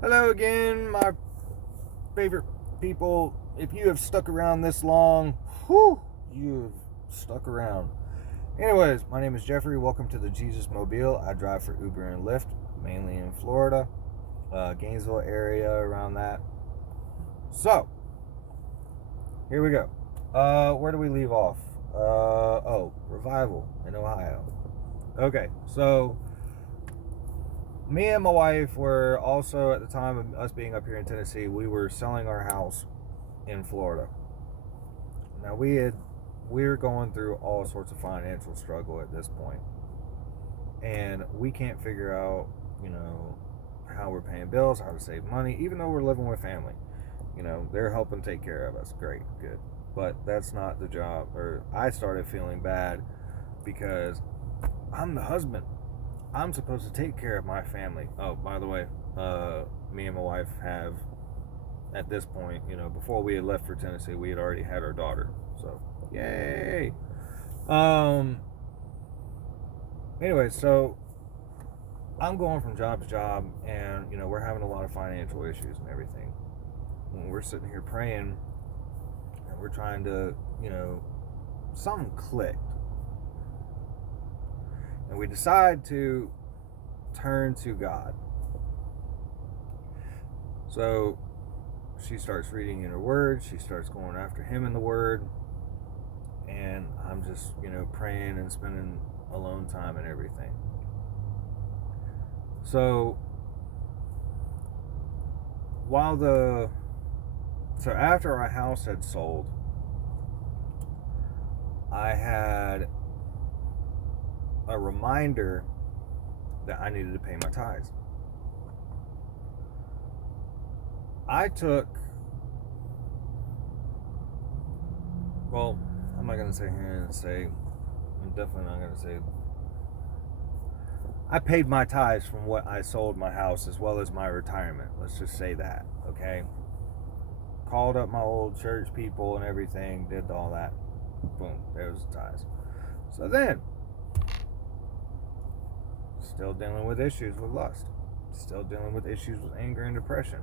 Hello again, my favorite people. If you have stuck around this long, whew, you've stuck around. Anyways, my name is Jeffrey. Welcome to the Jesus Mobile. I drive for Uber and Lyft, mainly in Florida, Gainesville area, around that. So, here we go. Where do we leave off? Revival in Ohio. Okay, so me and my wife were also, at the time of us being up here in Tennessee, we were selling our house in Florida. Now we're going through all sorts of financial struggle at this point, and we can't figure out, how we're paying bills, how to save money, even though we're living with family. They're helping take care of us. Great, good, but that's not the job. Or I started feeling bad because I'm the husband. I'm supposed to take care of my family. Oh, by the way, me and my wife have, at this point, before we had left for Tennessee, we had already had our daughter. So, yay! Anyway, so I'm going from job to job, and we're having a lot of financial issues and everything. When we're sitting here praying, and we're trying to, something clicked, and we decide to turn to God. So she starts reading in her word, she starts going after him in the word, and I'm just, praying and spending alone time and everything. So after our house had sold, I had a reminder that I needed to pay my tithes. I'm not going to sit here and say, I'm definitely not going to say, I paid my tithes from what I sold my house as well as my retirement. Let's just say that, okay? Called up my old church people and everything, did all that. Boom, there was the tithes. So then, still dealing with issues with lust. Still dealing with issues with anger and depression.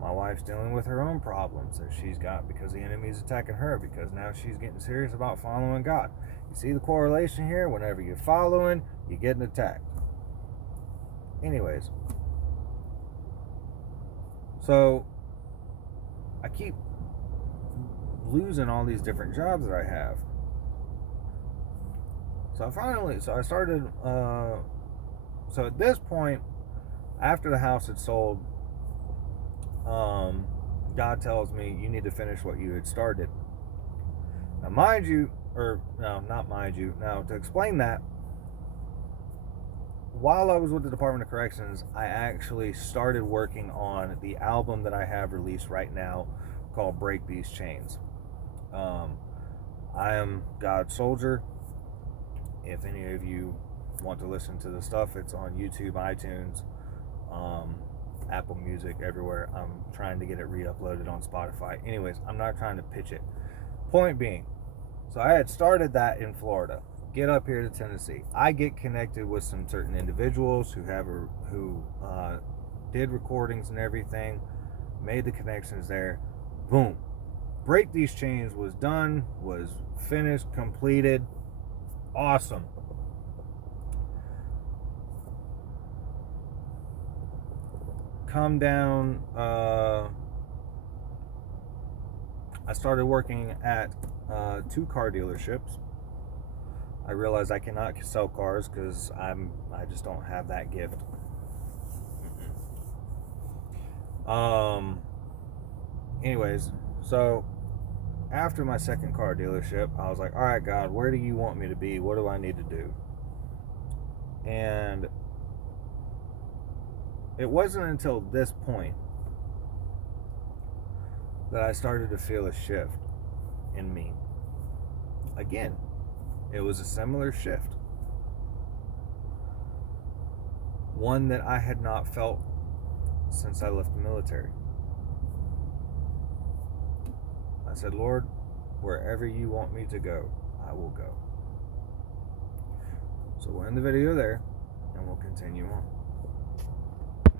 My wife's dealing with her own problems that she's got because the enemy's attacking her, because now she's getting serious about following God. You see the correlation here? Whenever you're following, you're getting attacked. Anyways, so I keep losing all these different jobs that I have. So I started, so at this point, after the house had sold, God tells me, you need to finish what you had started. Now, mind you, or no, not mind you. Now, to explain that, while I was with the Department of Corrections, I actually started working on the album that I have released right now called Break These Chains. I am God's Soldier. If any of you want to listen to the stuff, it's on YouTube, iTunes, Apple Music, everywhere. I'm trying to get it re-uploaded on Spotify. Anyways, I'm not trying to pitch it. Point being, so I had started that in Florida. Get up here to Tennessee. I get connected with some certain individuals who did recordings and everything, made the connections there. Boom. Break These Chains was done, was finished, completed. Awesome. Come down. I started working at 2 car dealerships. I realized I cannot sell cars because I just don't have that gift. Anyways, so after my second car dealership, I was like, all right, God, where do you want me to be? What do I need to do? And it wasn't until this point that I started to feel a shift in me. Again, it was a similar shift. One that I had not felt since I left the military. I said, Lord, wherever you want me to go, I will go. So we'll end the video there, and we'll continue on.